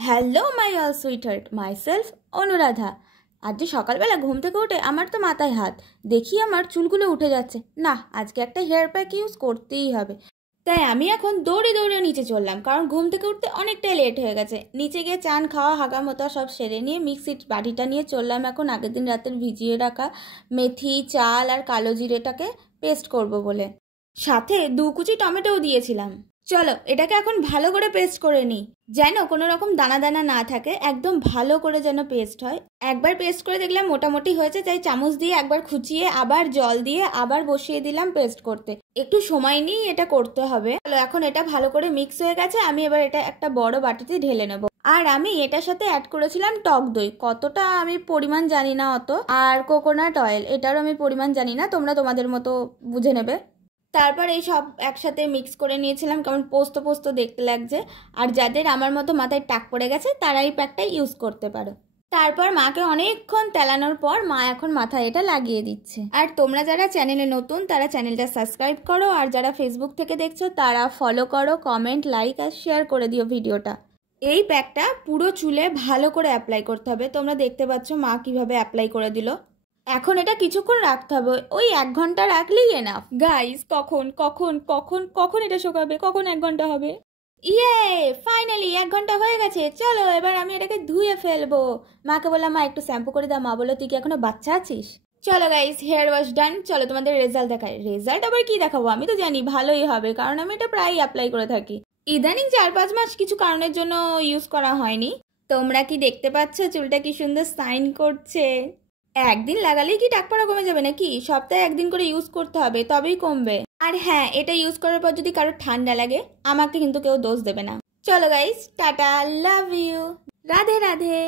Hello my all sweetheart, my self Anuradha. আজ যে সকালবেলা ঘুম থেকে উঠে আমার তো মাথায় হাত, দেখি আমার চুলগুলো উঠে যাচ্ছে। না, আজকে একটা হেয়ার প্যাক ইউজ করতেই হবে। তাই আমি এখন দৌড়ে দৌড়ে নিচে চললাম, কারণ ঘুম থেকে উঠতে অনেকটাই লেট হয়ে গেছে। নিচে গিয়ে চান খাওয়া হাগামোতা সব সেরে নিয়ে মিক্সির বাটিটা নিয়ে চললাম এখন আগের দিন রাতের ভিজিয়ে রাখা মেথি, চাল আর কালো জিরেটাকে পেস্ট করব বলে। সাথে 2 কুচি টমেটোও দিয়েছিলাম। চলো এটাকে এখন ভালো করে পেস্ট করে নিই, যেন কোনো রকম দানা দানা না থাকে, একদম ভালো করে যেন পেস্ট হয়। একবার পেস্ট করে দেখলাম মোটামুটি হয়েছে, তাই চামচ দিয়ে একবার খুঁচিয়ে আবার জল দিয়ে আবার বসিয়ে দিলাম পেস্ট করতে। একটু সময় নিয়ে এটা করতে হবে। চলো এখন এটা ভালো করে মিক্স হয়ে গেছে, আমি এবার এটা একটা বড় বাটিতে ঢেলে নেব। আর আমি এটার সাথে অ্যাড করেছিলাম টক দই, কতটা আমি পরিমাণ জানি না অত, আর কোকোনাট অয়েল, এটারও আমি পরিমাণ জানি না, তোমরা তোমাদের মতো বুঝে নেবে। তারপর এই সব একসাথে মিক্স করে নিয়েছিলাম, কেমন পোস্ত পোস্ত দেখতে লাগছে। আর যাদের আমার মতো মাথায় টাক পড়ে গেছে তারা এই প্যাকটা ইউজ করতে পারো। তারপর মাকে অনেকক্ষণ তেলানোর পর মা এখন মাথায় এটা লাগিয়ে দিচ্ছে। আর তোমরা যারা চ্যানেলে নতুন তারা চ্যানেলটা সাবস্ক্রাইব করো, আর যারা ফেসবুক থেকে দেখছো তারা ফলো করো, কমেন্ট, লাইক আর শেয়ার করে দিও ভিডিওটা। এই প্যাকটা পুরো চুলে ভালো করে অ্যাপ্লাই করতে হবে। তোমরা দেখতে পাচ্ছ মা কিভাবে অ্যাপ্লাই করে দিল। এখন এটা কিছুক্ষণ রাখতে হবে, ওই 1 ঘন্টা রাখলেই এনাফ। গাইস, কখন কখন কখন কখন এটা শুকাবে, কখন 1 ঘন্টা হবে? ইয়ে, ফাইনালি 1 ঘন্টা হয়ে গেছে। চলো এবার আমি এটাকে ধুয়ে ফেলবো। মাকে বললাম মা একটু শ্যাম্পু করে দাও। মা বললো তুই কি এখনো বাচ্চা আছিস? চলো গাইস, হেয়ার ওয়াশ ডান। চলো তোমাদের রেজাল্ট দেখাই। রেজাল্ট আবার কি দেখাবো, আমি তো জানি ভালোই হবে, কারণ আমি এটা প্রায় অ্যাপ্লাই করে থাকি। ইদানিং 4-5 মাস কিছু কারণের জন্য ইউজ করা হয়নি। তোমরা কি দেখতে পাচ্ছ চুলটা কি সুন্দর শাইন করছে? একদিন লাগালেই কি টাক পড়া কমে যাবে নাকি? সপ্তাহে 1 দিন করে ইউজ করতে হবে, তবেই কমবে। আর হ্যাঁ, এটা ইউজ করার পর যদি কারোর ঠান্ডা লাগে আমাকে কিন্তু কেউ দোষ দেবে না। চলো guys, ta-ta, love you, Radhe Radhe.